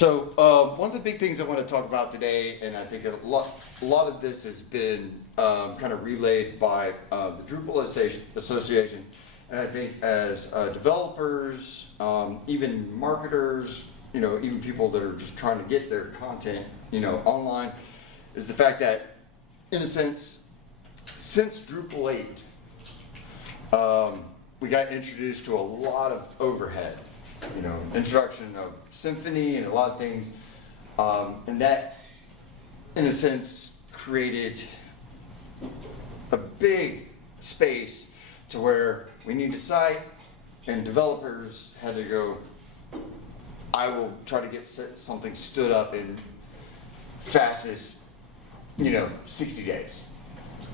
One of the big things I want to talk about today, and I think a lot of this has been kind of relayed by the Drupal Association, and I think as developers, even marketers, even people that are just trying to get their content, online, is the fact that, in a sense, since Drupal 8, we got introduced to a lot of overhead. Introduction of Symfony and a lot of things, and that, in a sense, created a big space to where we need a site, and developers had to go, I will try to get something stood up in fastest, 60 days,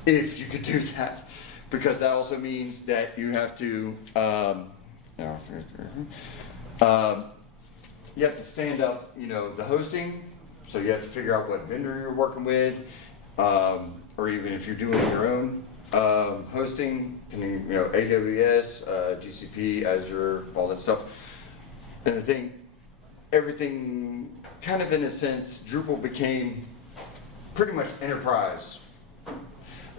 if you could do that, because that also means that you have to, you have to stand up, the hosting, so you have to figure out what vendor you're working with, or even if you're doing your own hosting, AWS, GCP, Azure, all that stuff. And I think everything, kind of in a sense, Drupal became pretty much enterprise,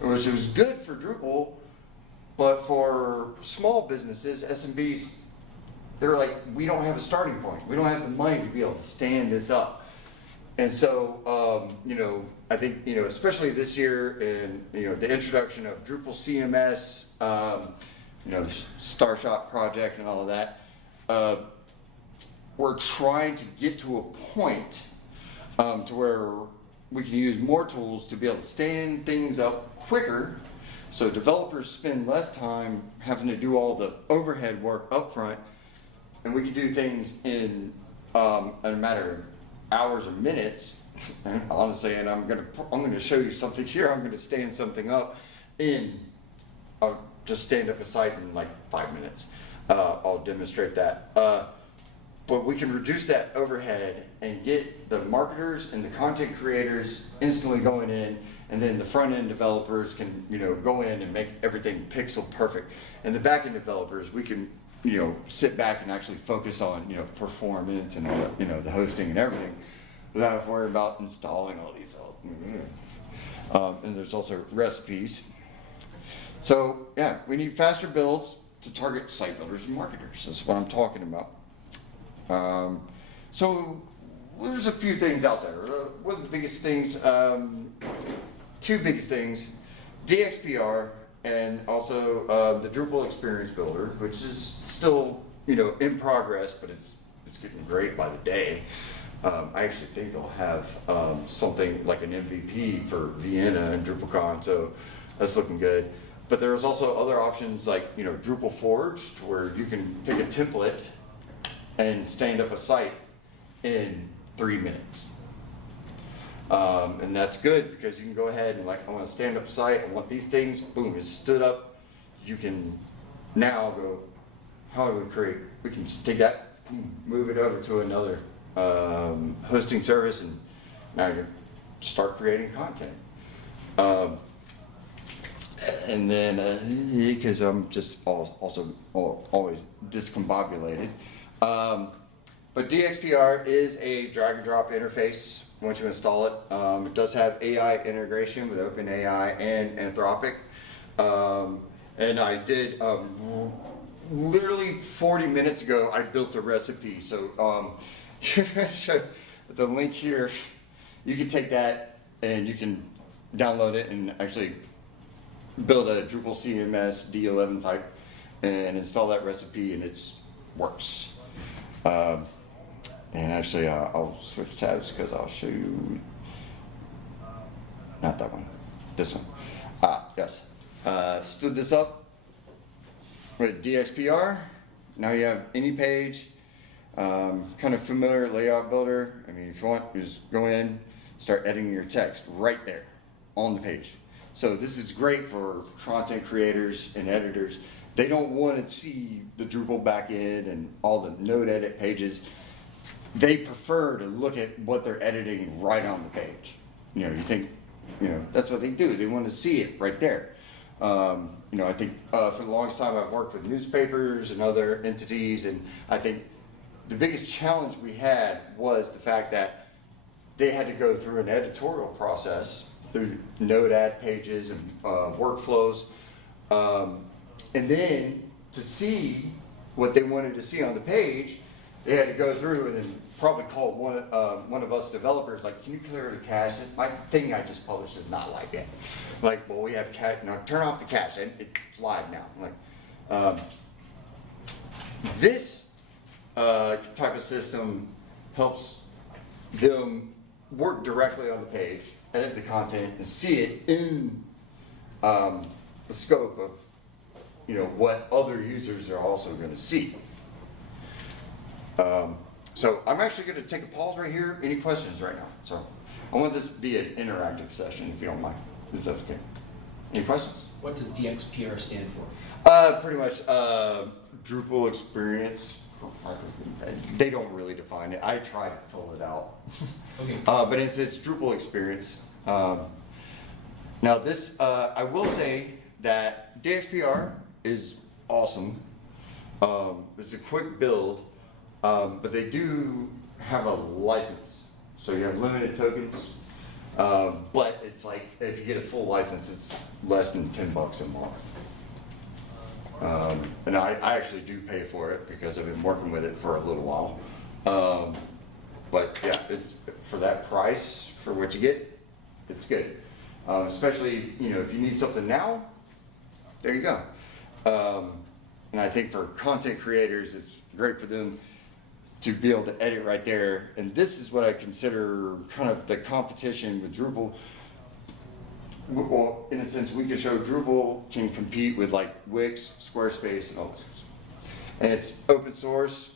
which was good for Drupal, but for small businesses, SMBs, they're like, we don't have a starting point. We don't have the money to be able to stand this up. And so, I think, especially this year and, the introduction of Drupal CMS, the Starshot project and all of that, we're trying to get to a point to where we can use more tools to be able to stand things up quicker, so developers spend less time having to do all the overhead work up front, and we can do things in a matter of hours or minutes. And honestly, and I'm gonna show you something here. I'm gonna stand something up I'll just stand up a site in like 5 minutes. I'll demonstrate that. But we can reduce that overhead and get the marketers and the content creators instantly going in, and then the front end developers can go in and make everything pixel perfect. And the back end developers, we can sit back and actually focus on, performance and all the hosting and everything, without having to worry about installing all these. And there's also recipes. So yeah, we need faster builds to target site builders and marketers. That's what I'm talking about. So there's a few things out there. One of the biggest things, two biggest things, DXPR and also the Drupal Experience Builder, which is still in progress, but it's getting great by the day. I actually think they'll have something like an MVP for Vienna and DrupalCon, so that's looking good. But there's also other options like Drupal Forge, where you can pick a template and stand up a site in 3 minutes. And that's good because you can go ahead and I want to stand up a site, I want these things, boom, it's stood up. You can now go, how do we can just take that, boom, move it over to another hosting service, and now you start creating content. And then, because I'm just also always discombobulated, but DXPR is a drag and drop interface once you install it. It does have AI integration with OpenAI and Anthropic. And I did, literally 40 minutes ago, I built a recipe. So the link here, you can take that and you can download it and actually build a Drupal CMS D11 type and install that recipe, and it works. And actually, I'll switch tabs because I'll show you, not that one, this one. Yes. Stood this up with DXPR. Now you have any page, kind of familiar layout builder. I mean, if you want, you just go in, start editing your text right there on the page. So this is great for content creators and editors. They don't want to see the Drupal backend and all the node edit pages. They prefer to look at what they're editing right on the page. You think, that's what they do. They want to see it right there. I think for the longest time I've worked with newspapers and other entities, and I think the biggest challenge we had was the fact that they had to go through an editorial process through node ad pages and workflows, and then to see what they wanted to see on the page, they had to go through and then probably call one of us developers, like, can you clear the cache? My thing I just published is not like it. Like, well, we have cache, no, turn off the cache, and it's live now. I'm like, this type of system helps them work directly on the page, edit the content, and see it in the scope of, you know, what other users are also going to see. So I'm actually going to take a pause right here. Any questions right now? So I want this to be an interactive session, if you don't mind. Is that okay? Any questions? What does DXPR stand for? Pretty much Drupal experience. They don't really define it. I tried to pull it out. Okay. But it's Drupal experience. Now this, I will say that DXPR is awesome. It's a quick build, but they do have a license. So you have limited tokens, but it's like, if you get a full license, it's less than $10 a month. And I actually do pay for it because I've been working with it for a little while. But yeah, it's for that price, for what you get, it's good. Especially, you know, if you need something now, there you go. And I think for content creators, it's great for them to be able to edit right there. And this is what I consider kind of the competition with Drupal. Well, in a sense, we can show Drupal can compete with like Wix, Squarespace, and all those things. And it's open source.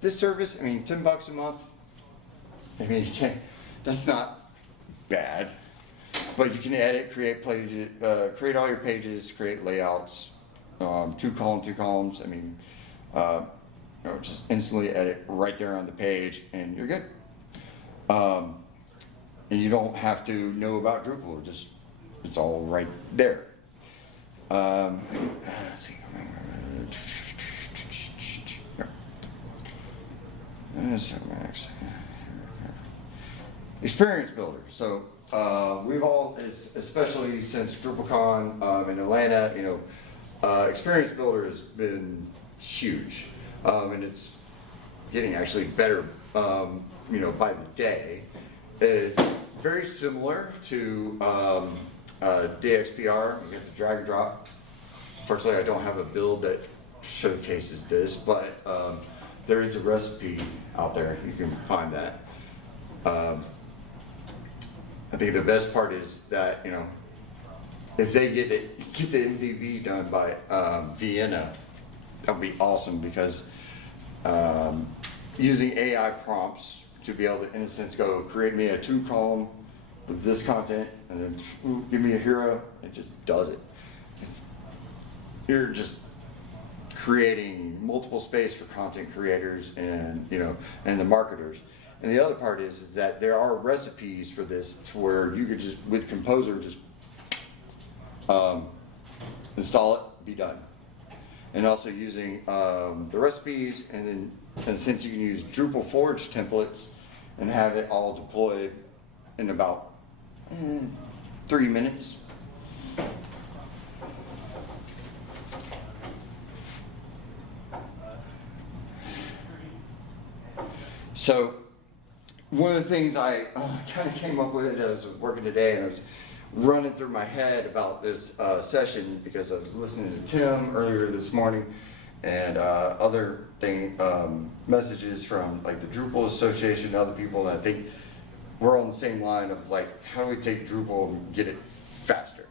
This service, I mean, $10 a month. I mean, you can't, that's not bad. But you can edit, create pages, create all your pages, create layouts, two columns. I mean, you know, just instantly edit right there on the page, and you're good. And you don't have to know about Drupal. Just it's all right there. Let's see. Experience Builder. So we've all, especially since DrupalCon in Atlanta, you know, Experience Builder has been huge, and it's getting actually better, you know, by the day. It's very similar to DXPR. You have to drag and drop. Fortunately, I don't have a build that showcases this, but there is a recipe out there. You can find that. I think the best part is that, you know, if they get the MVP done by Vienna, that would be awesome, because using AI prompts to be able to, in a sense, go create me a 2-column with this content, and then give me a hero, it just does it. You're just creating multiple space for content creators and, you know, and the marketers. And the other part is that there are recipes for this to where you could just, with Composer, just install it, be done. And also using the recipes, and then, and since you can use Drupal Forge templates and have it all deployed in about 3 minutes. So one of the things I kind of came up with as I was working today, and I was running through my head about this session, because I was listening to Tim earlier this morning, and other messages from like the Drupal Association and other people, and I think we're on the same line of like, how do we take Drupal and get it faster?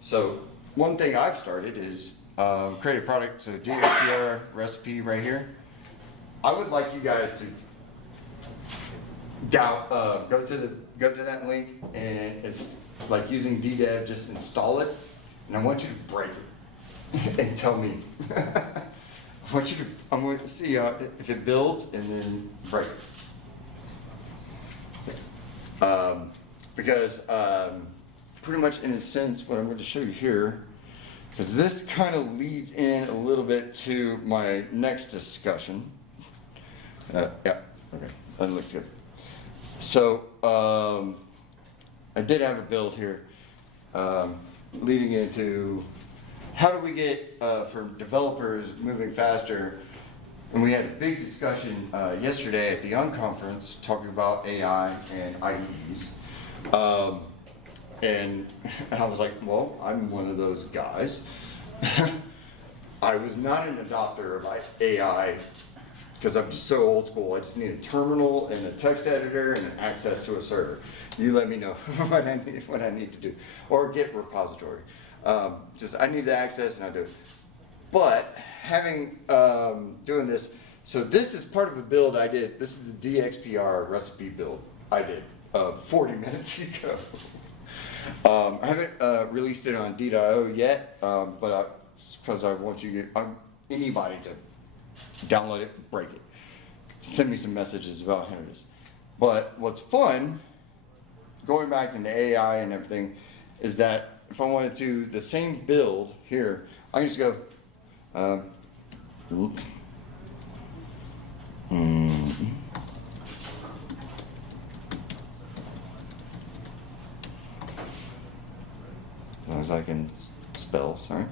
So one thing I've started is create a product, so DXPR recipe right here. I would like you guys to go to that link, and it's like using DDev, just install it, and I want you to break it and tell me. I'm going to see if it builds, and then break it. Because pretty much in a sense, what I'm going to show you here, because this kind of leads in a little bit to my next discussion. Yeah, okay, that looks good. So, I did have a build here, leading into how do we get, for developers moving faster? And we had a big discussion, yesterday at the unconference talking about AI and IDEs. And I was like, well, I'm one of those guys. I was not an adopter of AI because I'm just so old school. I just need a terminal and a text editor and access to a server. You let me know what I need to do, or Git repository. Just I need the access and I do. But having doing this, so this is part of a build I did. This is the DXPR recipe build I did 40 minutes ago. I haven't released it on D.O yet, but because I want anybody to download it, break it, send me some messages about how it is. But what's fun, going back into AI and everything, is that if I wanted to, the same build here, I can just go, as long as I can spell, sorry.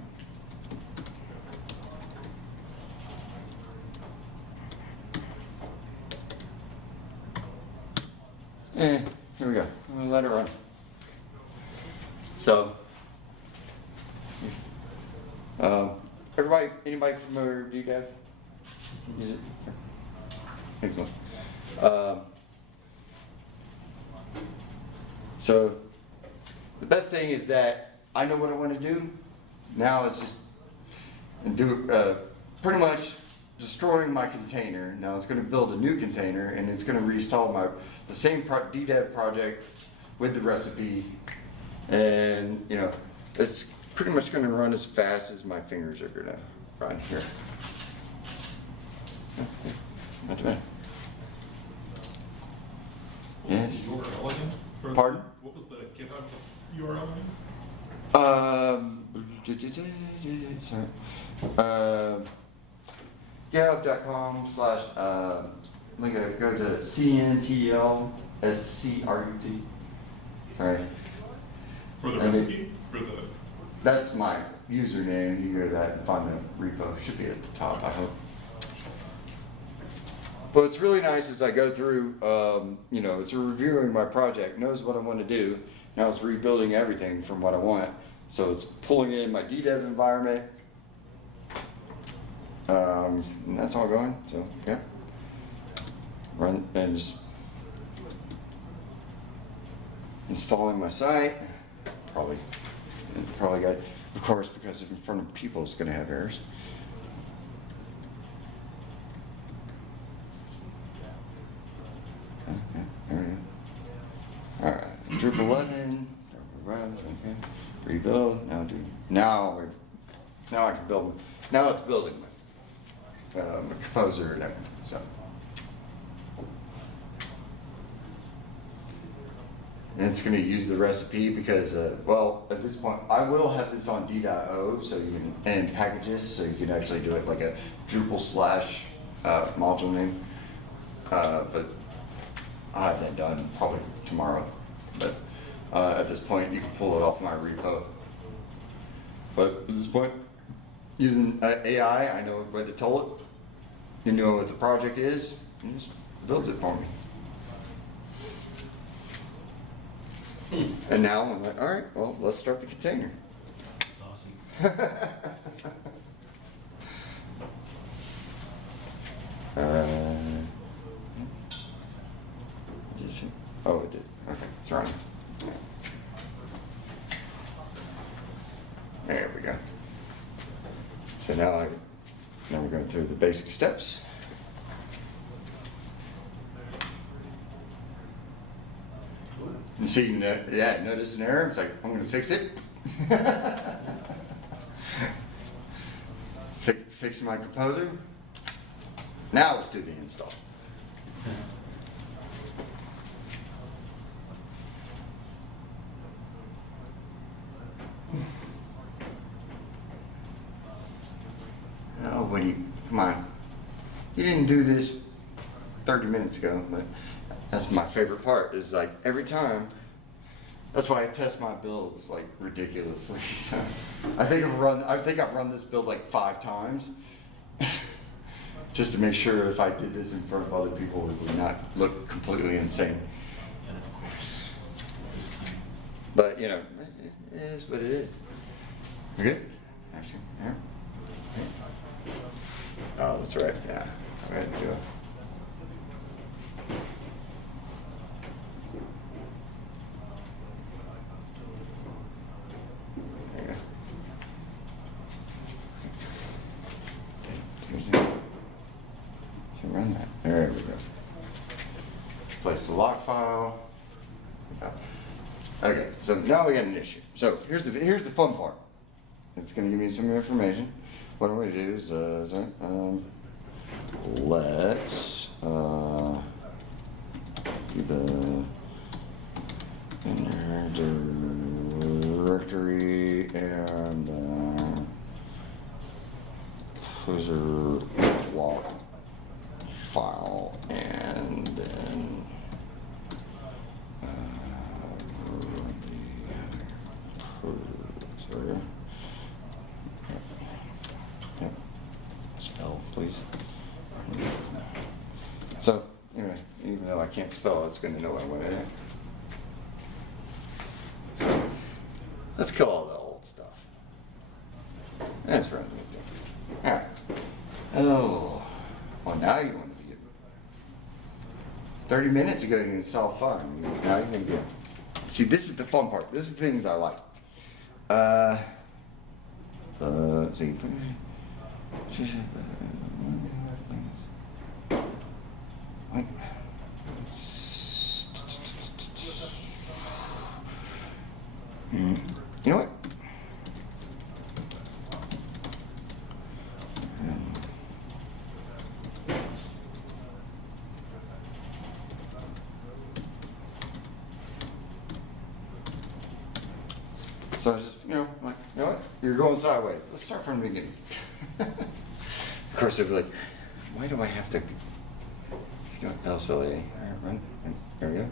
And here we go. I'm gonna let it run. So, anybody familiar with DDEV? Use it? Excellent. So, the best thing is that I know what I want to do. Now it's just pretty much destroying my container. Now it's going to build a new container and it's going to reinstall the same DDEV project with the recipe, and it's pretty much going to run as fast as my fingers are going to run here. Okay. Not too bad. What was the URL again? Pardon? What was the GitHub URL again? Sorry. GitHub.com/ go to CNTLSCRUT. Sorry. For the recipe? For the... That's my username. You go to that and find the repo. Should be at the top, I hope. But what's really nice is I go through, it's reviewing my project, knows what I want to do. Now it's rebuilding everything from what I want. So it's pulling it in my DDEV environment. And that's all going, so yeah. Run and just installing my site. Probably got, of course, because in front of people it's going to have errors. Okay, there we go. All right, Drupal 11. Okay, rebuild. Now I can build. Now it's building my composer and everything. So. And it's going to use the recipe because, at this point, I will have this on D.O, so you can, and packages, so you can actually do it like a Drupal / module name. But I'll have that done probably tomorrow. But at this point, you can pull it off my repo. But at this point, using AI, I know what to tell it. You know what the project is, and it just builds it for me. And now I'm like, all right, well, let's start the container. That's awesome. Oh, it did. Okay, it's running. There we go. So now we're going through the basic steps. And see, notice an error. It's like, I'm going to fix it. Fix my composer. Now let's do the install. Oh, come on. You didn't do this 30 minutes ago, but that's my favorite part is like every time. That's why I test my builds like ridiculously. I think I've run this build like 5 times. Just to make sure if I did this in front of other people, it would not look completely insane. And of course, this time. But you know, it is what it is. We good? Actually, yeah. Oh, that's right. Yeah, I had to do it. There you go. Okay, here's it. Should run that. There we go. Place the log file. Okay, so now we got an issue. So here's the fun part. It's going to give me some information. What I'm going to do is let's do the inner directory and user log file, and then sorry. Yep. Spell, please. So, anyway, even though I can't spell, it's going to know I went in. So, let's kill all the old stuff. That's right. All right. Oh, well, now you want to be it. 30 minutes ago, you installed fun. Now you can get. See, this is the fun part. This is the things I like. Let's see. Wait. You know what? So I was just, like, you know what? You're going sideways. Let's start from the beginning. Of course, they'd be like, why do I have to? LSLA. All right, run. There we go.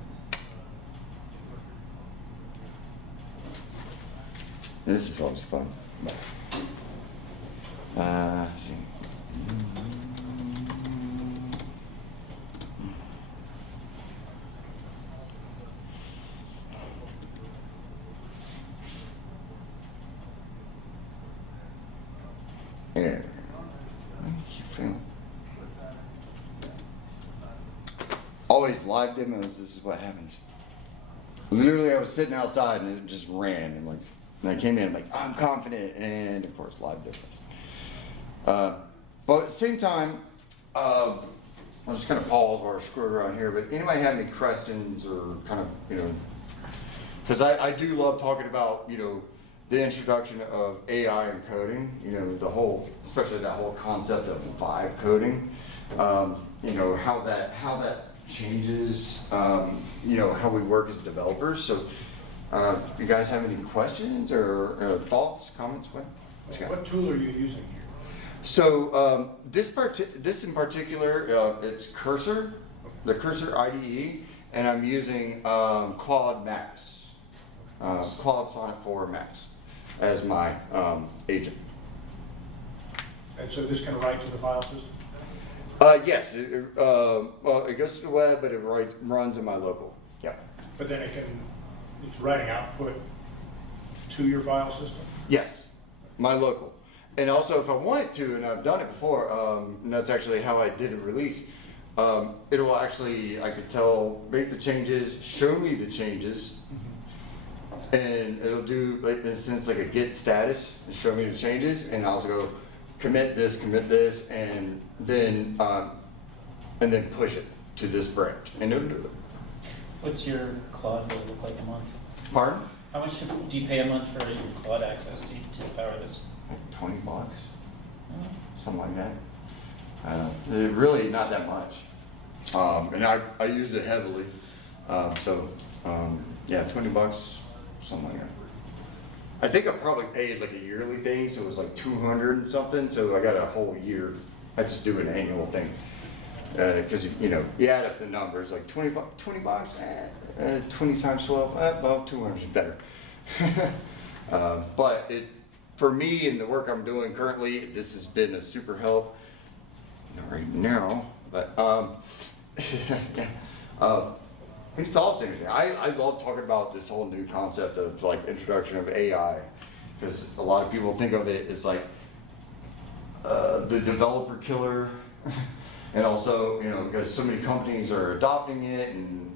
This is always fun. Let's see. Yeah. Always live demos, this is what happens. Literally, I was sitting outside and it just ran. And I came in, I'm like, I'm confident. And of course, live demos. But at the same time, I'll just kind of pause while I screw around here. But anybody have any questions or kind of, because I do love talking about, the introduction of AI and coding, especially that whole concept of vibe coding, how that changes, how we work as developers. So, you guys have any questions or thoughts, comments? What tool are you using here? So, this in particular, it's Cursor, the Cursor IDE, and I'm using Claude Max, Claude Sonnet 4 Max as my agent. And so this can write to the file system? Yes, it goes to the web, but it runs in my local. Yeah. But then it's writing output to your file system? Yes, my local. And also, if I wanted to, and I've done it before, and that's actually how I did a release, it'll actually, I could make the changes, show me the changes, and it'll do, like, in a sense, like a git status, and show me the changes, and I'll go commit this, and then push it to this branch, and it'll do it. What's your Claude bill look like a month? Pardon? How much do you pay a month for your Claude access to power this? Like $20, something like that. Really not that much. And I use it heavily. Yeah, $20, something like that. I think I probably paid like a yearly thing, so it was like 200 and something, so I got a whole year. I just do an annual thing. Because, you add up the numbers, like 20 bucks, 20 times 12, well, 200 is better. But for me and the work I'm doing currently, this has been a super help. Not right now, but any thoughts, anything? I love talking about this whole new concept of like introduction of AI, because a lot of people think of it as like the developer killer, and also because so many companies are adopting it, and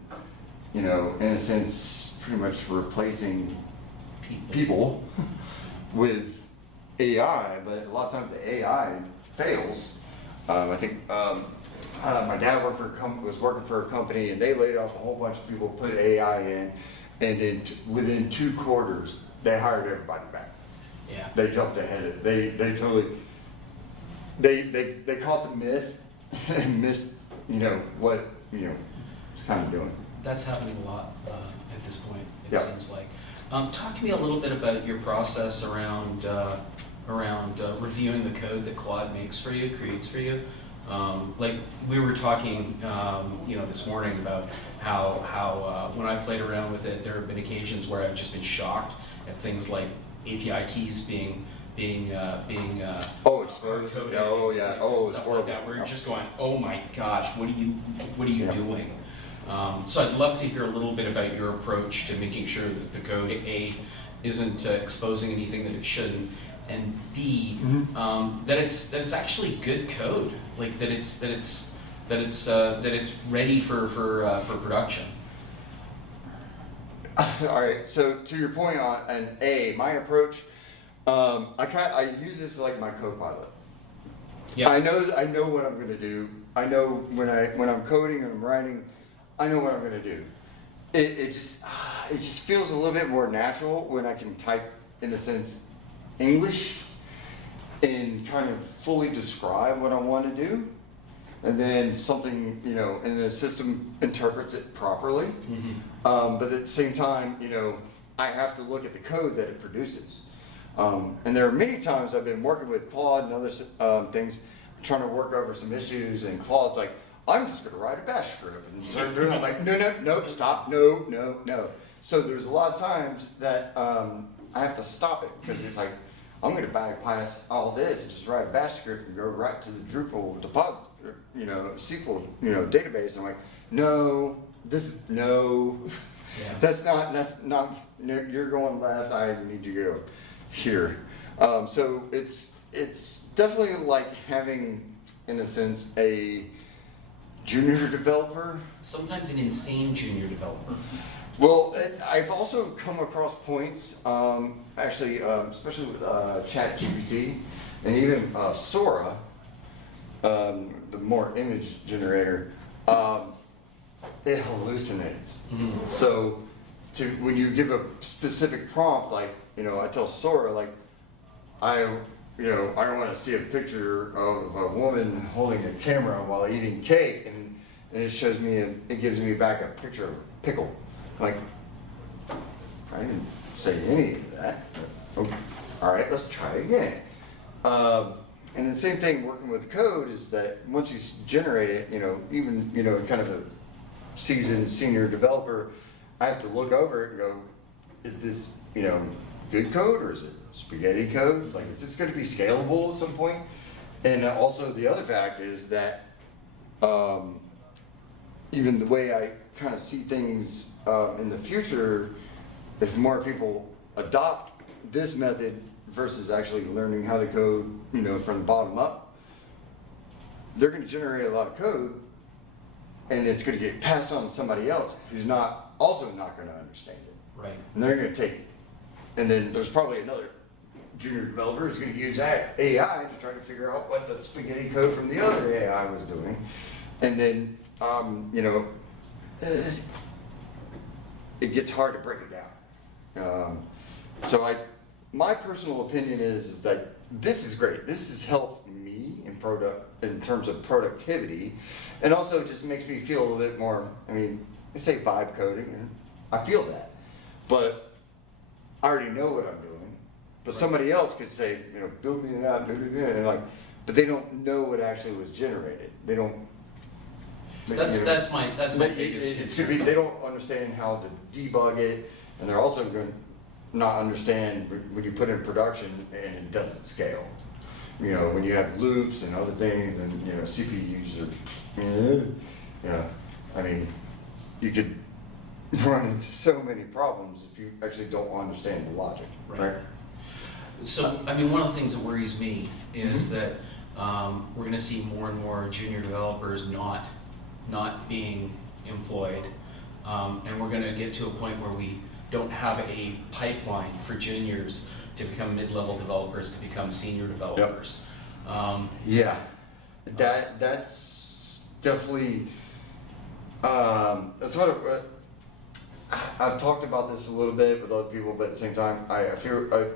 in a sense, pretty much replacing people with AI. But a lot of times the AI fails. I think my dad was working for a company, and they laid off a whole bunch of people, put AI in, and within 2 quarters, they hired everybody back. Yeah. They jumped ahead. They totally, they caught the myth and missed, what, it's kind of doing. That's happening a lot at this point, it Yeah. seems like. Talk to me a little bit about your process around reviewing the code that Claude creates for you. Like we were talking, this morning about how when I've played around with it, there have been occasions where I've just been shocked at things like API keys being Exposed. hard-coded Oh, and yeah. Oh, it's stuff horrible. like that. We're just going, oh my gosh, what are you Yeah. doing? So I'd love to hear a little bit about your approach to making sure that the code A isn't exposing anything that it shouldn't, and B that it's actually good code, like that it's ready for production. All right. So to your point on an A, my approach, I use this like my co-pilot. Yeah. I know what I'm going to do. I know when I'm coding and I'm writing, I know what I'm going to do. It just feels a little bit more natural when I can type, in a sense, English and kind of fully describe what I want to do, and then something, and the system interprets it properly. But at the same time, I have to look at the code that it produces. And there are many times I've been working with Claude and other things, trying to work over some issues, and Claude's like, I'm just going to write a bash script. And I'm like, no, stop, no. So there's a lot of times that I have to stop it, because it's like, I'm going to bypass all this and just write a bash script and go right to the Drupal deposit, SQL, database. I'm like, no. Yeah. That's not, you're going left, I need to go here. So it's definitely like having, in a sense, a junior developer. Sometimes an insane junior developer. Well, I've also come across points, especially with ChatGPT and even Sora, the more image generator, it hallucinates. So when you give a specific prompt, like, I tell Sora, like, I don't want to see a picture of a woman holding a camera while eating cake, and it shows me, it gives me back a picture of a pickle. Like, I didn't say any of that. Okay. All right, let's try again. And the same thing working with code is that once you generate it, even, kind of a seasoned senior developer, I have to look over it and go, is this, good code, or is it spaghetti code? Like, is this going to be scalable at some point? And also the other fact is that even the way I kind of see things in the future, if more people adopt this method versus actually learning how to code, from the bottom up, they're going to generate a lot of code, and it's going to get passed on to somebody else who's also not going to understand it. Right. And they're going to take, and then there's probably another junior developer who's going to use that AI to try to figure out what the spaghetti code from the other AI was doing, and then it gets hard to break it down. So my personal opinion is that this is great. This has helped me in terms of productivity, and also just makes me feel a little bit more, I say vibe coding, and I feel that, but I already know what I'm doing. But somebody else could say, build me an app, and but they don't know what actually was generated. They don't That's my It biggest could concern. be, they don't understand how to debug it, and they're also going to not understand when you put in production and it doesn't scale. You know, when you have loops and other things, and, you know, CPUs are, you know, I mean, you could run into so many problems if you actually don't understand the logic, right? So, I mean, one of the things that worries me is Mm-hmm. that we're going to see more and more junior developers not being employed, and we're going to get to a point where we don't have a pipeline for juniors to become mid-level developers to become senior developers. Yeah, that's definitely, that's what I've talked about this a little bit with other people, but at the same time, I fear, I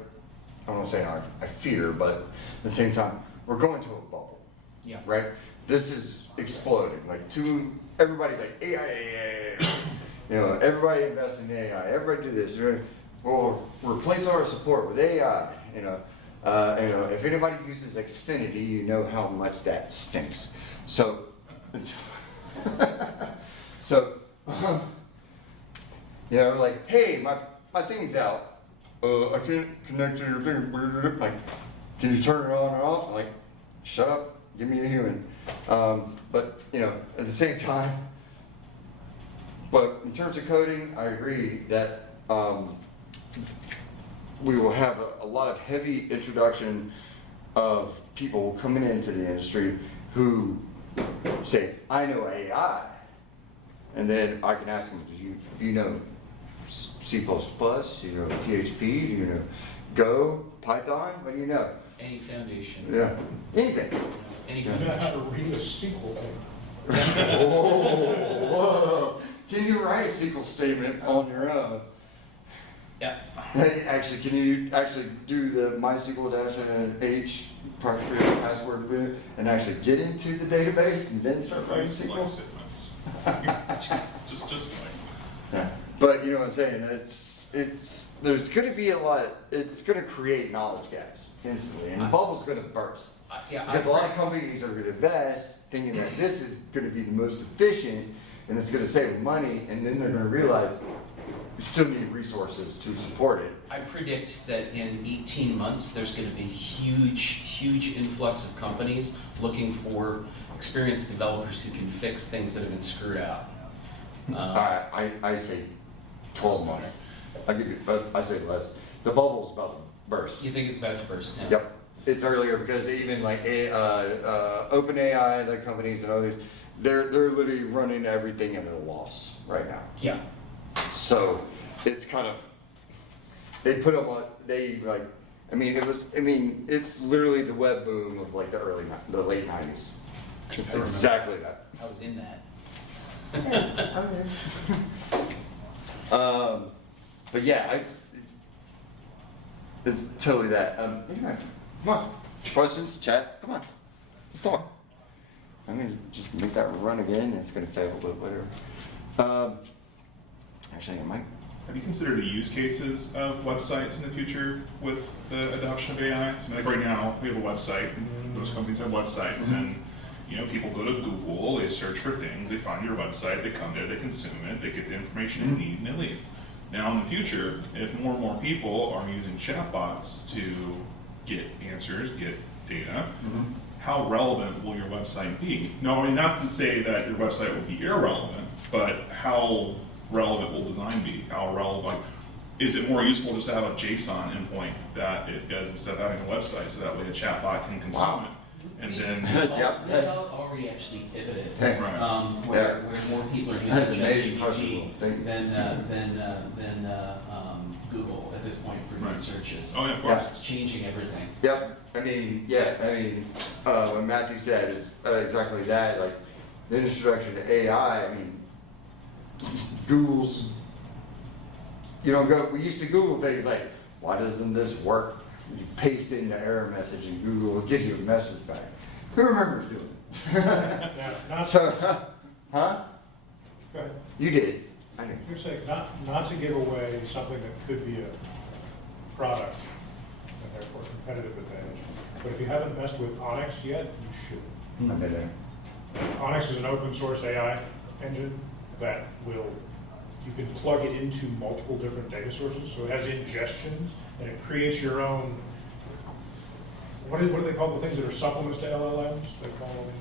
don't want to say I fear, but at the same time, we're going to a bubble, Yeah. right? This is exploding, like everybody's like AI, you know, everybody invest in AI, everybody do this, or replace our support with AI, you know. You know, if anybody uses Xfinity, you know how much that stinks. So, so, you know, like, hey, my thing's out. I can't connect to your thing. Like, can you turn it on and off? Like, shut up, give me a human. But, you know, at the same time, but in terms of coding, I agree that we will have a lot of heavy introduction of people coming into the industry who say, I know AI. And then I can ask them, do you know C++, you know PHP, do you know Go, Python, what do you know? Any foundation. Yeah, anything. Any You know foundation. how to read a SQL paper. Whoa. Can you write a SQL statement on your own? Yeah. Hey, actually, can you actually do the MySQL-H password bit and actually get into the database and then start writing Like SQL? statements. Just like. Yeah. But you know what I'm saying? There's going to be a lot. It's going to create knowledge gaps instantly, and the bubble's going to burst. Because a lot of companies are going to invest thinking that this is going to be the most efficient and it's going to save money, and then they're going to realize you still need resources to support it. I predict that in 18 months, there's going to be huge influx of companies looking for experienced developers who can fix things that have been screwed out. I say 12 months. I say less. The bubble's about to burst. You think it's about to burst now? Yep. It's earlier because even like OpenAI, the companies and others, they're literally running everything at a loss right now. Yeah. So it's kind of, they put them on, it's literally the web boom of like the late 90s. It's exactly that. I was in that. But yeah, it's totally that. Anyway, come on. Questions, chat, come on. Let's talk. I'm gonna just make that run again. It's gonna fail, but whatever. Actually, I might. Have you considered the use cases of websites in the future with the adoption of AI? So like right now, we have a website, and most companies have websites, and you know, people go to Google, they search for things, they find your website, they come there, they consume it, they get the information they need, and they leave. Now in the future, if more and more people are using chatbots to get answers, get data, how relevant will your website be? No, I mean, not to say that your website will be irrelevant, but how relevant will design be? How relevant, is it more useful just to have a JSON endpoint that it does instead of having a website, so that way a chatbot can consume it? And then, Yep. We've already actually pivoted. Hey. Right. Where more people are That's using amazing, ChatGPT possible. Thank you. than Google at this point for doing Right. searches. oh yeah, of course. It's changing everything. Yep. What Matthew said is exactly that. Like the introduction to AI. I mean, Google's. We used to Google things like, why doesn't this work? You paste in the error message and Google will give you a message back. Who remembers doing it? Now, not, So, huh? go ahead. You did. I knew. You're saying not to give away something that could be a product and therefore competitive advantage. But if you haven't messed with Onyx yet, you should. I've been there. Onyx is an open source AI engine that you can plug it into multiple different data sources. So it has ingestions and it creates your own, what do they call the things that are supplements to LLMs? They call them,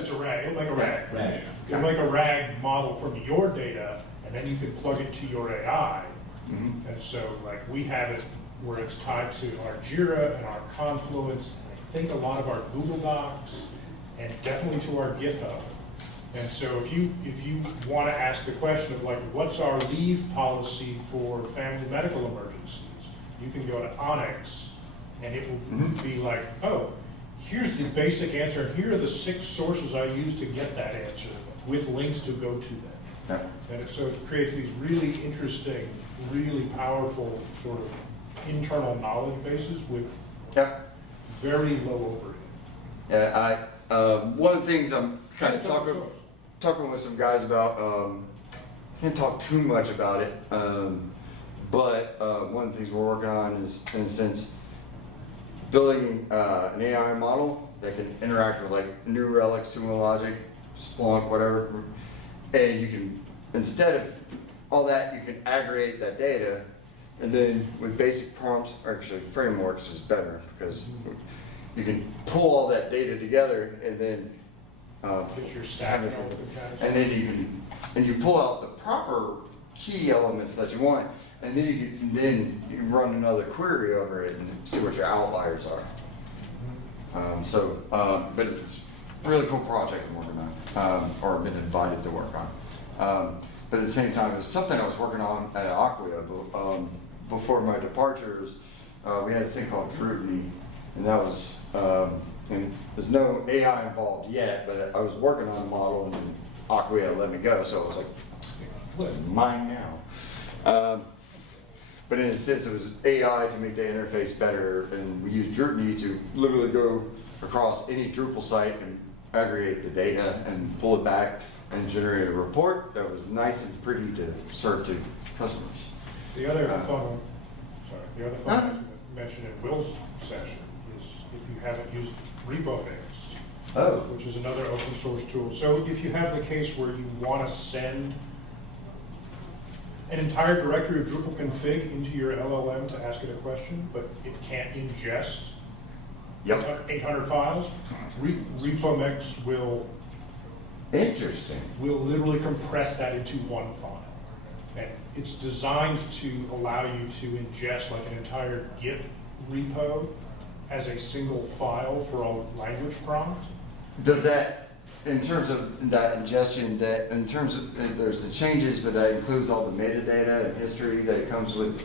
it's a RAG, it'll make a RAG. Right. It'll make a RAG model from your data and then you can plug it to your AI. Mhm. And so like we have it where it's tied to our Jira and our Confluence, and I think a lot of our Google Docs, and definitely to our GitHub. And so if you want to ask the question of like, what's our leave policy for family medical emergencies? You can go to Onyx and it will be like, oh, here's the basic answer, and here are the 6 sources I use to get that answer with links to go to them. Yeah. And so it creates these really interesting, really powerful sort of internal knowledge bases with Yeah. very low overhead. Yeah, one of the things I'm kind of And it's open source. talking with some guys about, can't talk too much about it, but one of the things we're working on is, in a sense, building an AI model that can interact with like New Relic, Sumo Logic, Splunk, whatever, and you can, instead of all that, you can aggregate that data, and then with basic prompts, or actually frameworks is better, because you can pull all that data together and then Get your stack and all the kind of stuff. and then you pull out the proper key elements that you want, and then you can run another query over it and see what your outliers are. But it's a really cool project I'm working on, or been invited to work on. But at the same time, it was something I was working on at Acquia before my departures. We had a thing called Drupal, and that was, and there's no AI involved yet, but I was working on a model and then Acquia let me go, so I was like, what, mine now? But in a sense, it was AI to make the interface better, and we used Drupal to literally go across any Drupal site and aggregate the data and pull it back and generate a report that was nice and pretty to serve to customers. The other fun thing I mentioned in Will's session is if you haven't used RepoMix, Oh. which is another open source tool. So if you have the case where you want to send an entire directory of Drupal config into your LLM to ask it a question, but it can't ingest 800 files, RepoMix will Interesting. literally compress that into one file. And it's designed to allow you to ingest like an entire Git repo as a single file for a language prompt. Does that, in terms of that ingestion, that in terms of, there's the changes, but that includes all the metadata and history that it comes with,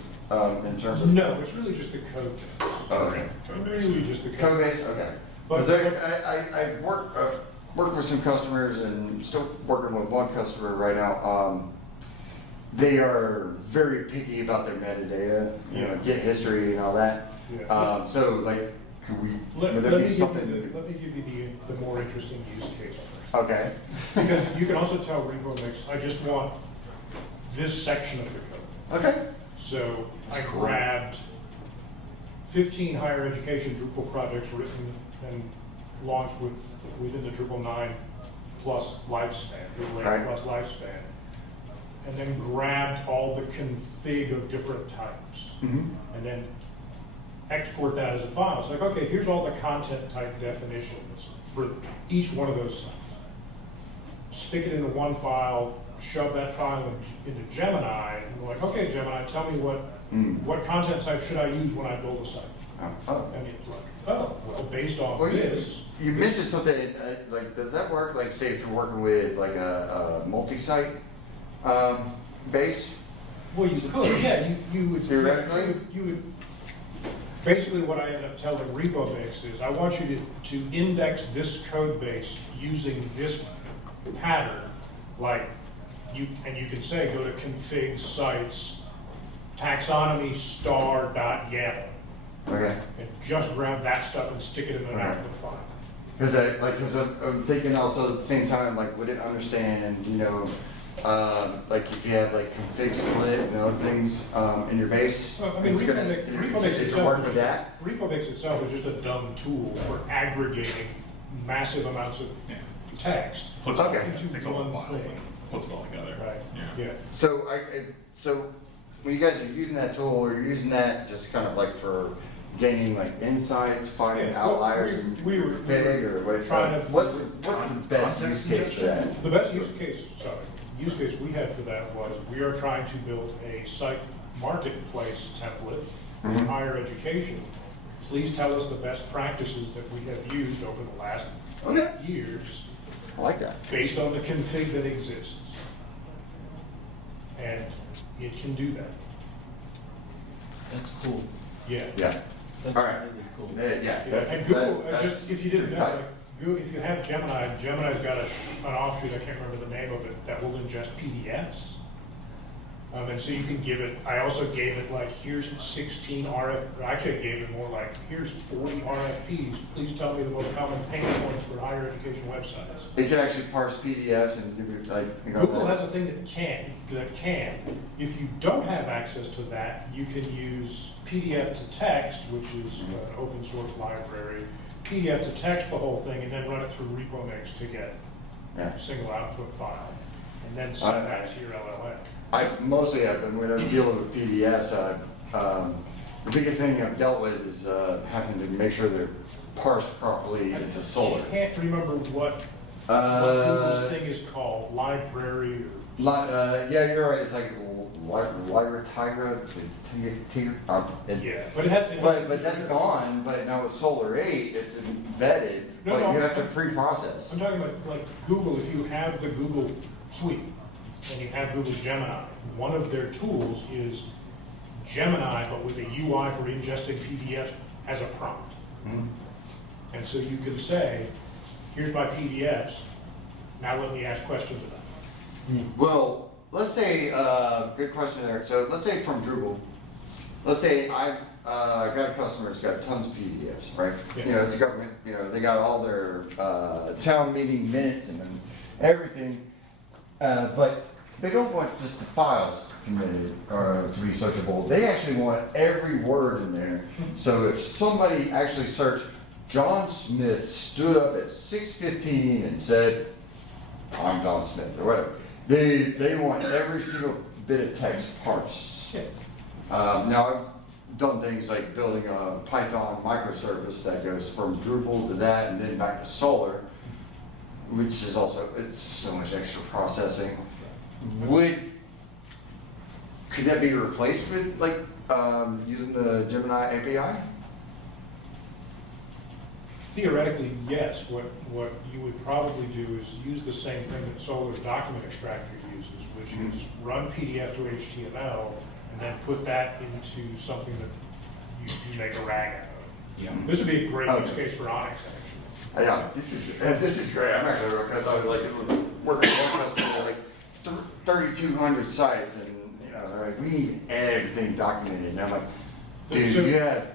in terms of? No, it's really just the code base. Oh, okay. Really just the Code code base. base, okay. But- I've worked with some customers and still working with one customer right now. They are very picky about their metadata, Yeah. Git history and all that. Yeah. So like, could we, Let would me there be give something? you the more interesting use case first. Okay. Because you can also tell RepoMix, I just want this section of the code. Okay. So I That's cool. grabbed 15 higher education Drupal projects written and launched within the Drupal 9 plus lifespan, Drupal 8 Right. plus lifespan, and then grabbed all the config of different types, Mhm. and then export that as a file. It's like, okay, here's all the content type definitions for each one of those sites. Stick it into one file, shove that file into Gemini, and we're like, okay, Gemini, tell me what content type should I use when I build a site? Oh. And it's like, oh, well, based on Well, this. you mentioned something, like, does that work, like, say, if you're working with, like, a multi-site, base? Well, you could, yeah, you would. Theoretically? You would, basically what I end up telling RepoMix is, I want you to index this code base using this pattern, like, you can say, go to config sites, taxonomy star.yaml, Okay. and just grab that stuff and stick it in an Okay. output file. Because I'm thinking also at the same time, like, would it understand, like if you have like config split and other things in your base? Well, I mean, it's gonna- RepoMix it can work with that? RepoMix itself is just a dumb tool for aggregating massive amounts of Yeah. text Puts it all, Okay. yeah, takes a whole One file, thing. puts it all together. Right, Yeah. yeah. So so when you guys are using that tool, or you're using that just kind of like for gaining like insights, finding Yeah, well, outliers we- and we were config, or what? trying to- What's the best use Context case for that? The best use case we had for that was, we are trying to build a site marketplace template for Mhm. higher education. Please tell us the best practices that we have used over the last Okay. years I like that. based on the config that exists. And it can do that, That's cool. yeah. Yeah. That's All right. really cool. Yeah. Yeah, that's- and Google, that's just, if you didn't pretty know, tight. like, if you have Gemini's got an offshoot, I can't remember the name of it, that will ingest PDFs. And so you can give it, I also gave it like, here's 16 actually I gave it more like, here's 40 RFPs, please tell me the most common pain points for higher education websites. It can actually parse PDFs and give you like. Google has a thing that can. If you don't have access to that, you can use PDF to text, which is an open source library, PDF to text the whole thing, and then run it through RepoMix to get Yeah. a single output file, and then send that to your LLM. I mostly have been, when I'm dealing with PDFs, the biggest thing I've dealt with is having to make sure they're parsed properly into Solar. I can't remember what Google's Uh, thing is called, library or. yeah, you're right, it's like Lyra Tigra, Yeah, but it has. but that's gone, but now with Solar 8, it's embedded, No, but no, you have to pre-process. I'm talking about like Google, if you have the Google suite and you have Google Gemini, one of their tools is Gemini, but with a UI for ingesting PDF as a prompt. Mhm. And so you can say, here's my PDFs, now let me ask questions about it. Well, let's say, good question there. So let's say from Drupal, let's say I've got a customer that's got tons of PDFs, right? Yeah. You know, it's a government, you know, they got all their town meeting minutes and then everything. But they don't want just the files committed or to be searchable. They actually want every word in there. So if somebody actually searched, John Smith stood up at 6:15 and said, I'm John Smith, or whatever. They want every single bit of text parsed. Now, I've done things like building a Python microservice that goes from Drupal to that and then back to Solar, which is also, it's so much extra processing. Could that be replaced with like using the Gemini API? Theoretically, yes. What you would probably do is use the same thing that Solar's document extractor uses, which is run PDF to HTML and then put that into something that you make a RAG out of. Yeah. This would be a great use Okay. case for Onyx, actually. Yeah, this is great. I'm actually, because I was like working with one customer, like 3,200 sites, and you know, they're like, we need everything documented. And I'm like, dude, So- you have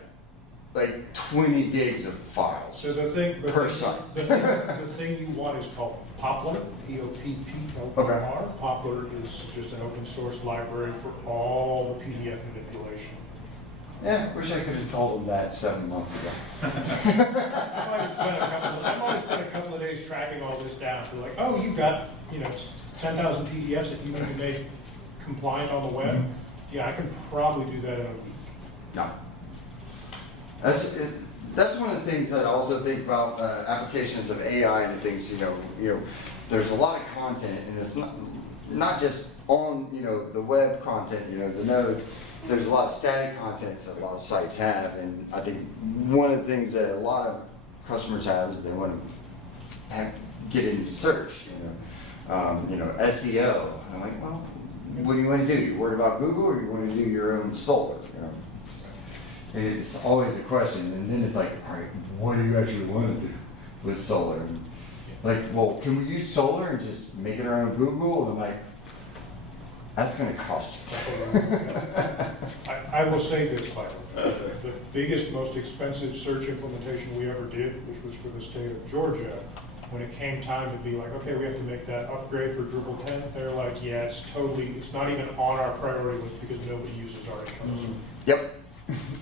like 20 gigs of files. So the thing, Per site. the thing you want is called Poplar, P-O-P-P-L-R. Poplar is just an open source library for all the PDF manipulation. Yeah, wish I could have told them that 7 months ago. I might have spent a couple of days tracking all this down. So like, oh, you've got, 10,000 PDFs that you need to make compliant on the web. Yeah, I can probably do that in a week. No. That's one of the things that I also think about applications of AI and things. There's a lot of content, and it's not just on the web content. The nodes. There's a lot of static content that a lot of sites have, and I think one of the things that a lot of customers have is they want to get into search. SEO. I'm like, well, what do you want to do? You worried about Google, or you want to do your own Solar? It's always a question, and then it's like, all right, what do you actually want to do with Solar? And like, well, can we use Solar and just make it our own Google? And I'm like, that's going to cost you. I will say this, Michael. The biggest, most expensive search implementation we ever did, which was for the state of Georgia, when it came time to be like, okay, we have to make that upgrade for Drupal 10, they're like, yeah, it's not even on our priority list because nobody uses our internal search. Yep.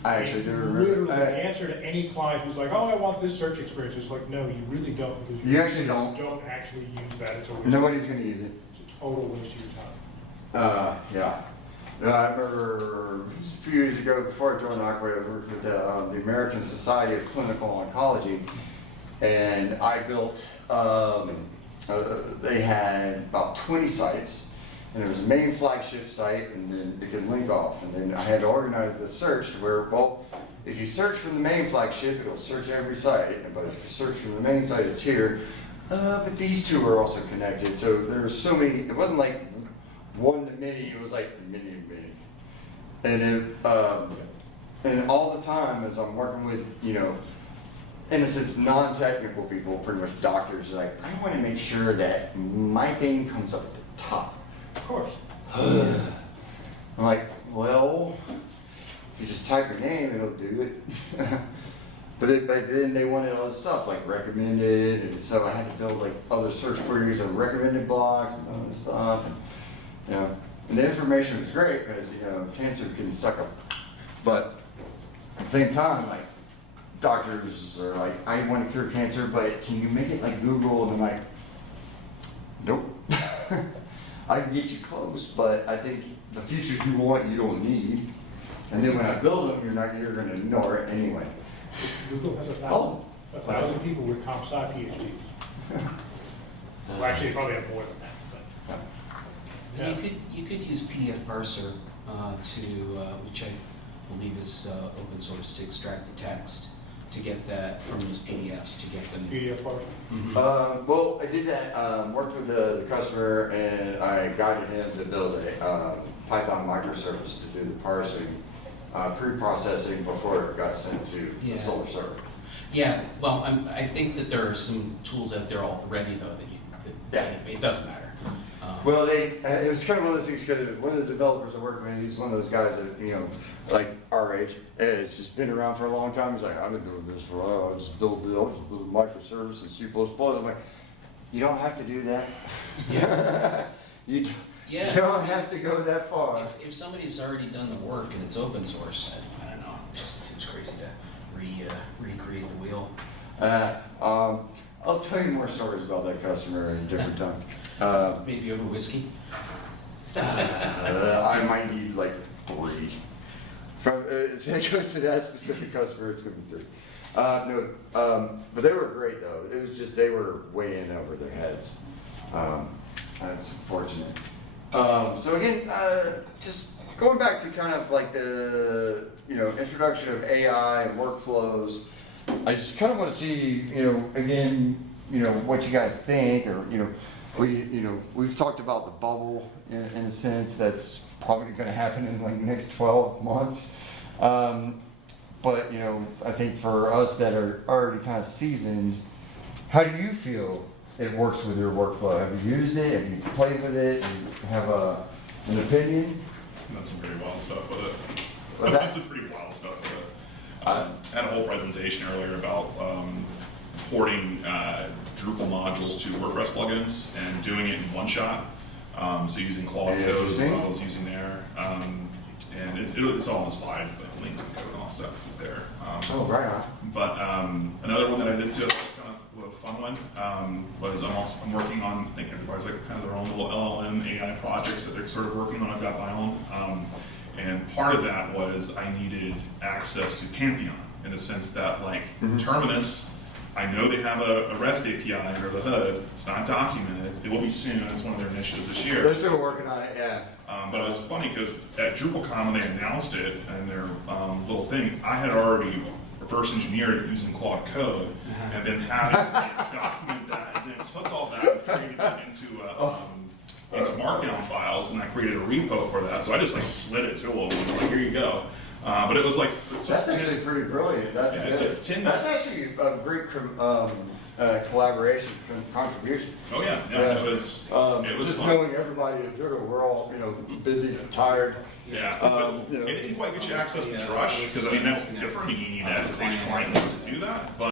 I actually do remember. Literally, the answer to any client who's like, oh, I want this search experience, is like, no, you really don't, because You actually don't. actually use that. It's a waste. Nobody's gonna use it. It's a total waste of your time. Yeah. No, I remember a few years ago, before I joined Aqua, I worked with the American Society of Clinical Oncology, and I built, they had about 20 sites, and there was a main flagship site, and then it could link off, and then I had to organize the search to where, well, if you search from the main flagship, it'll search every site, but if you search from the main site, it's here. But these two are also connected, so there were so many, it wasn't like one to many, it was like many to many. And and all the time as I'm working with, in a sense, non-technical people, pretty much doctors, like, I want to make sure that my thing comes up at the top. Of course. I'm like, well, if you just type your name, it'll do it. But then they wanted all this stuff like recommended, and so I had to build like other search queries on recommended blocks and all this stuff. And, and the information was great because, cancer can suck up. But at the same time, like, doctors are like, I want to cure cancer, but can you make it like Google? And I'm like, nope. I can get you close, but I think the features you want, you don't need. And then when I build them, you're going to ignore it anyway. Google has 1,000 people with comp sci PhDs. Well, actually, they probably have more than that. But. You could use PDF parser which I believe is open source, to extract the text, to get that from those PDFs, to get them. PDF parser. Mhm. Well, I did that, worked with the customer, and I guided him to build a Python microservice to do the parsing, pre-processing before it got sent to Yeah. the solar server. Yeah, well, I think that there are some tools out there already, though, that it doesn't matter. Well, it was kind of one of those things, because one of the developers I work with, he's one of those guys that, like our age, has just been around for a long time. He's like, I've been doing this for a while, I'll just build a microservice in C++. I'm like, you don't have to do that. Yeah. You Yeah. don't have to go that far. If somebody's already done the work and it's open source, I don't know, it just seems crazy to recreate the wheel. I'll tell you more stories about that customer at a different time. Maybe over whiskey? I might need like 3. If it goes to that specific customer, it's gonna be 3. But they were great though. It was just, they were way in over their heads. That's unfortunate. So again, just going back to kind of like the, introduction of AI and workflows, I just kind of want to see, again, what you guys think, or, we've talked about the bubble in a sense that's probably going to happen in like the next 12 months. But, I think for us that are already kind of seasoned, how do you feel it works with your workflow? Have you used it? Have you played with it? Do you have an opinion? I've done some pretty wild stuff with it. What's I've that? done some pretty wild stuff with it. I had a whole presentation earlier about porting Drupal modules to WordPress plugins and doing it in one shot. So using Claude Yeah, code as interesting. well as using there. And it's all in the slides, the links and code and all that stuff is there. Oh, right on. But another one that I did too, that was kind of a fun one, was I'm working on, I think everybody's like has their own little LLM AI projects that they're sort of working on. I've got my own. And part of that was I needed access to Pantheon in the sense that like Terminus, I know they have a REST API under the hood. It's not documented. It will be soon. It's one of their initiatives this year. They're still working on it, yeah. But it was funny because at DrupalCon when they announced it and their little thing, I had already reverse engineered it using Claude code, and then having to document that, and then took all that and created it into Markdown files, and I created a repo for that. So I just like slid it to them, and like, here you go. But it was like That's actually pretty brilliant. That's Yeah, good. it's a 10 That's actually a great collaboration contribution. oh yeah, Yeah. it was Just fun. knowing everybody at Drupal, we're all busy, tired. Yeah, You know. it didn't quite get you access to Drush because I mean that's different. You need an SSH client to do that, but